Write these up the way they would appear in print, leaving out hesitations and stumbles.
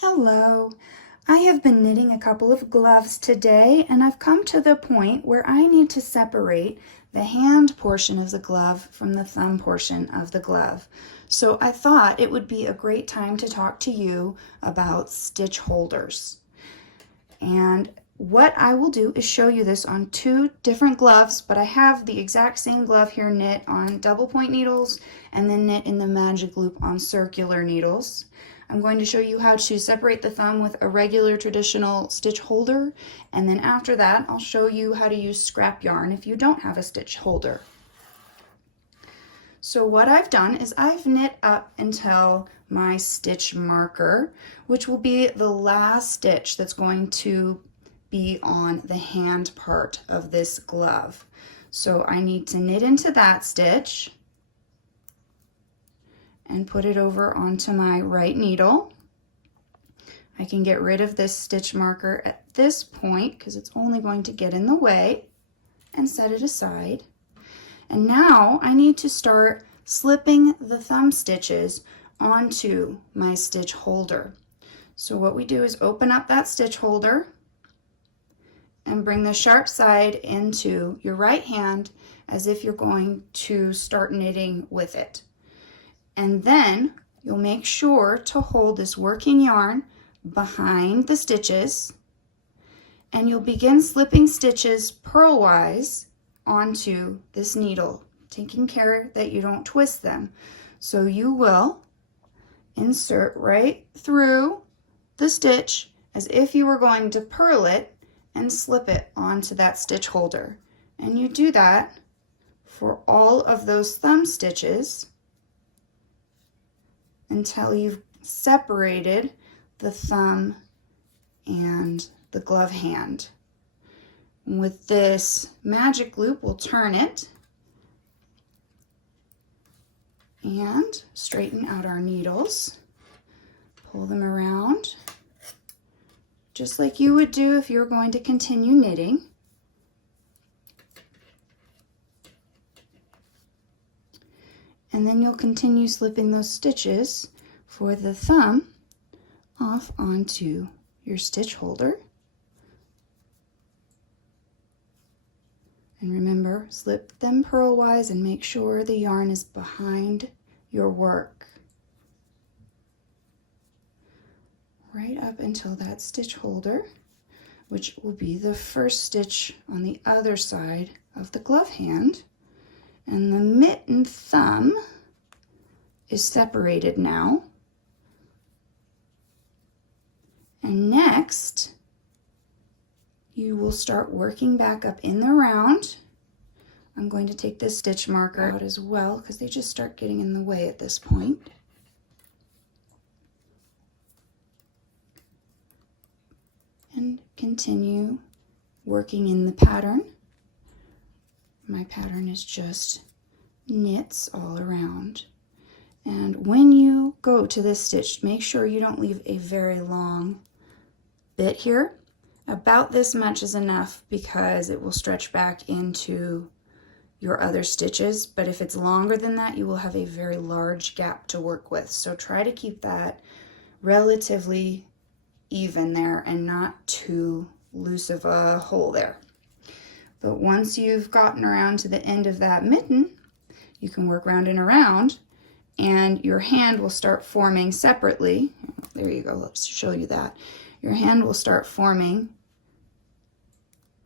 Hello. I have been knitting a couple of gloves today, and I've come to the point where I need to separate the hand portion of the glove from the thumb portion of the glove. So I thought it would be a great time to talk to you about stitch holders. And what I will do is show you this on two different gloves, but I have the exact same glove here knit on double point needles and then knit in the magic loop on circular needles. I'm going to show you how to separate the thumb with a regular traditional stitch holder, and then after that I'll show you how to use scrap yarn if you don't have a stitch holder. So what I've done is I've knit up until my stitch marker, which will be the last stitch that's going to be on the hand part of this glove. So I need to knit into that stitch and put it over onto my right needle. I can get rid of this stitch marker at this point because it's only going to get in the way, and set it aside. And now I need to start slipping the thumb stitches onto my stitch holder. So what we do is open up that stitch holder and bring the sharp side into your right hand as if you're going to start knitting with it. And then you'll make sure to hold this working yarn behind the stitches, and you'll begin slipping stitches purlwise onto this needle, taking care that you don't twist them. So you will insert right through the stitch as if you were going to purl it and slip it onto that stitch holder. And you do that for all of those thumb stitches until you've separated the thumb and the glove hand. With this magic loop, we'll turn it and straighten out our needles, pull them around, just like you would do if you were going to continue knitting. And then you'll continue slipping those stitches for the thumb off onto your stitch holder. And remember, slip them purlwise and make sure the yarn is behind your work. Right up until that stitch holder, which will be the first stitch on the other side of the glove hand. And the mitten thumb is separated now. And next, you will start working back up in the round. I'm going to take this stitch marker out as well because they just start getting in the way at this point. And continue working in the pattern. My pattern is just knits all around. And when you go to this stitch, make sure you don't leave a very long bit here. About this much is enough because it will stretch back into your other stitches, but if it's longer than that, you will have a very large gap to work with. So try to keep that relatively even there and not too loose of a hole there. But once you've gotten around to the end of that mitten, you can work round and around, and your hand will start forming separately. There you go, let's show you that. Your hand will start forming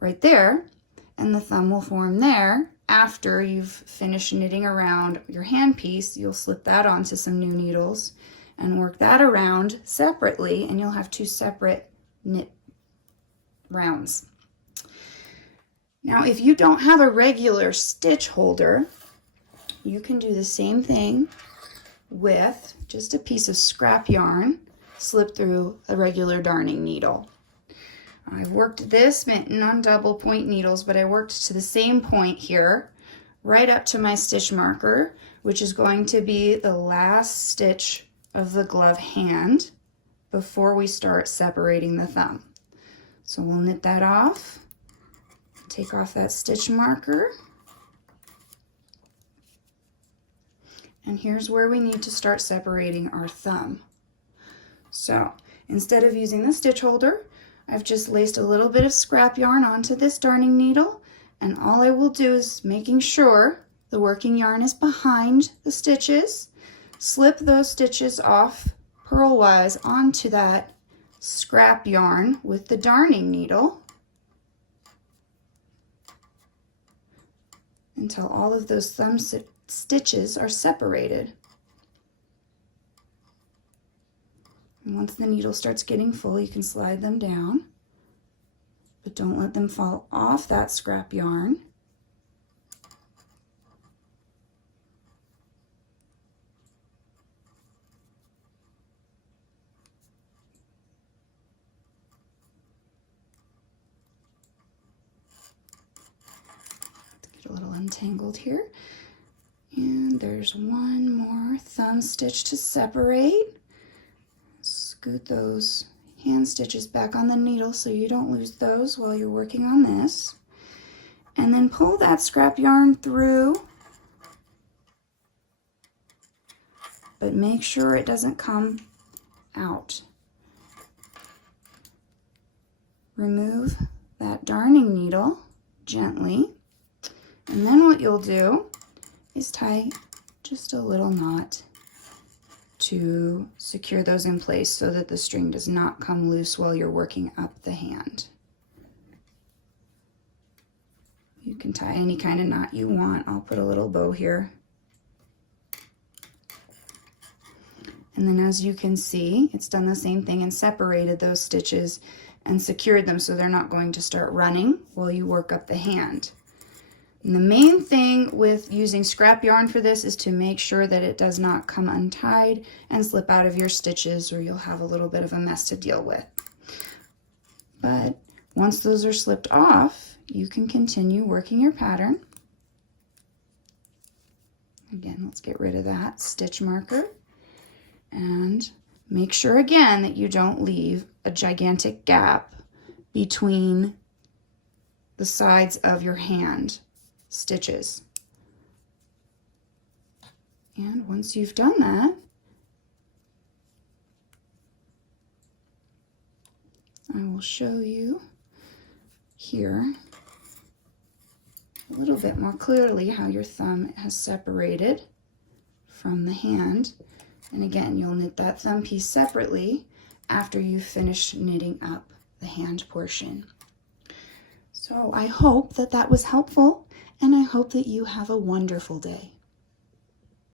right there, and the thumb will form there. After you've finished knitting around your hand piece, you'll slip that onto some new needles and work that around separately, and you'll have two separate knit rounds. Now, if you don't have a regular stitch holder, you can do the same thing with just a piece of scrap yarn slipped through a regular darning needle. I've worked this mitten on double point needles, but I worked to the same point here, right up to my stitch marker, which is going to be the last stitch of the glove hand before we start separating the thumb. So we'll knit that off. Take off that stitch marker. And here's where we need to start separating our thumb. So instead of using the stitch holder, I've just laced a little bit of scrap yarn onto this darning needle, and all I will do is making sure the working yarn is behind the stitches, slip those stitches off purlwise onto that scrap yarn with the darning needle until all of those thumb stitches are separated. And once the needle starts getting full, you can slide them down, but don't let them fall off that scrap yarn. Let's get a little untangled here. And there's one more thumb stitch to separate. Scoot those hand stitches back on the needle so you don't lose those while you're working on this. And then pull that scrap yarn through, but make sure it doesn't come out. Remove that darning needle gently, and then what you'll do is tie just a little knot to secure those in place so that the string does not come loose while you're working up the hand. You can tie any kind of knot you want. I'll put a little bow here. And then as you can see, it's done the same thing and separated those stitches and secured them so they're not going to start running while you work up the hand. And the main thing with using scrap yarn for this is to make sure that it does not come untied and slip out of your stitches, or you'll have a little bit of a mess to deal with. But once those are slipped off, you can continue working your pattern. Again, let's get rid of that stitch marker and make sure again that you don't leave a gigantic gap between the sides of your hand stitches. And once you've done that, I will show you here a little bit more clearly how your thumb has separated from the hand. And again, you'll knit that thumb piece separately after you've finished knitting up the hand portion. So I hope that that was helpful, and I hope that you have a wonderful day.